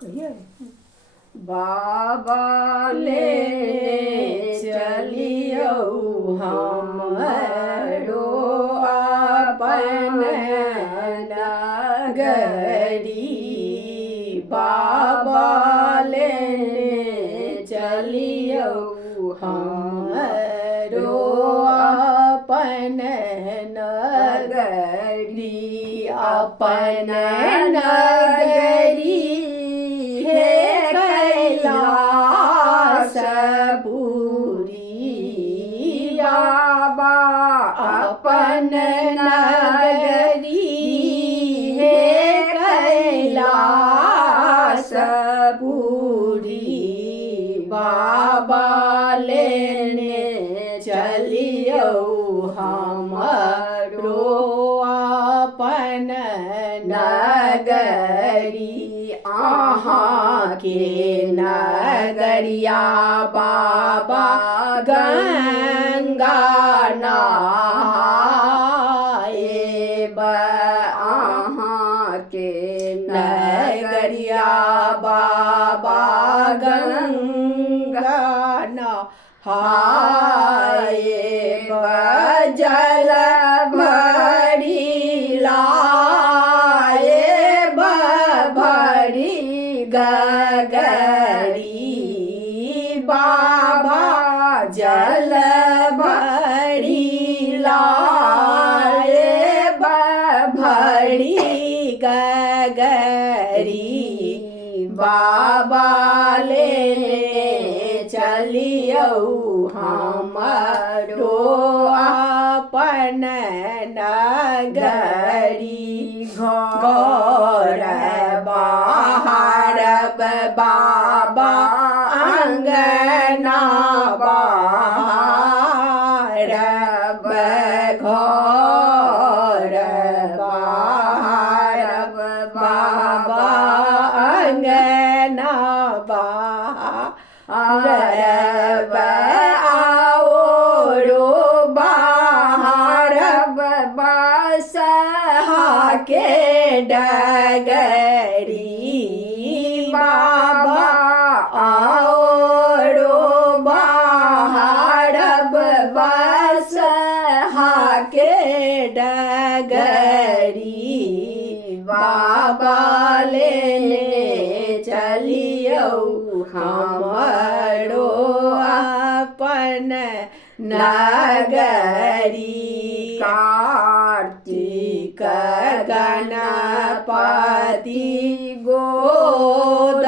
कहिए बाबा ले चलियो हमरो अपन नगरी। बाबा ले चलियो हमरो अपन नगरी। अपन नगरी हे कैलासपुरी। बाबा अपन नगरी हे कैलासपुरी। बाबा लेने चलियो हमरो अपन नगरी। अहाँ के नगरिया बाबा गंगा नहाए। अहाँ के नगरिया बाबा गंगा नहाए। जल भरी लाए भरी गगरी। बाबा जल भरी लाए भरी गगरी। बाबा ले चलियो हमरो अपन नगरी। घर बाहर बाबा अंगना बाहर। घर बाहर बाबा अंगना बाहर। आओ बाहर बसहा के डगरी। बाबा आओ बाहर बसहा के डगरी। बाबा लेने चलियो हमरो अपन नगरी। कार्तिक गणपति गोद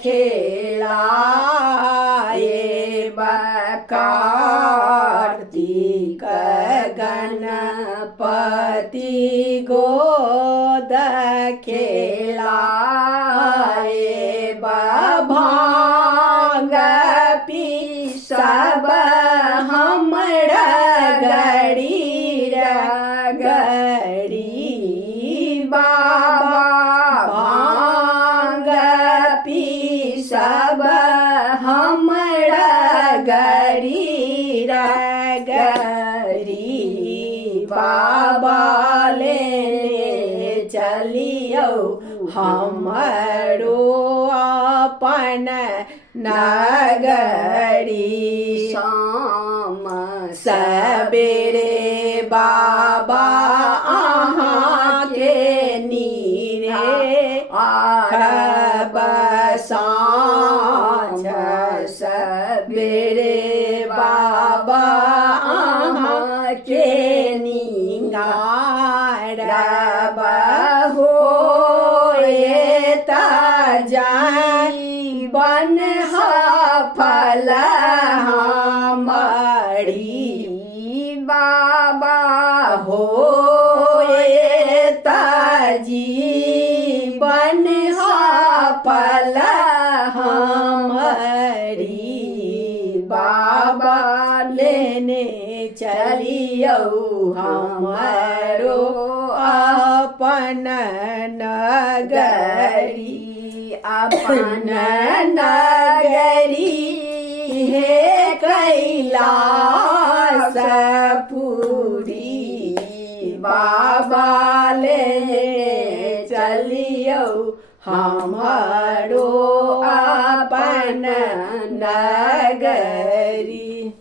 खेलाए। कार्तिक गणपति गोद खेलाए। भांग पी सब हमरा गड़ी रगड़ी। बाबा भांग पी सब हमरा गड़ी रगड़ी। बाबा ले चलियो हमरो अपन नगरी। शाम सबेरे बाबा अहाँ के नीरे आरब। साँझ सबेरे बाबा अहाँ के निंगारब। होए जीवन सफल हमारी। बाबा होए जीवन सफल हमारी। बाबा लेने चलियो हमरो अपन नगरी। अपन नगरी हे कैलासपुरी। बाबा ले चलियो हमारो आपन नगरी।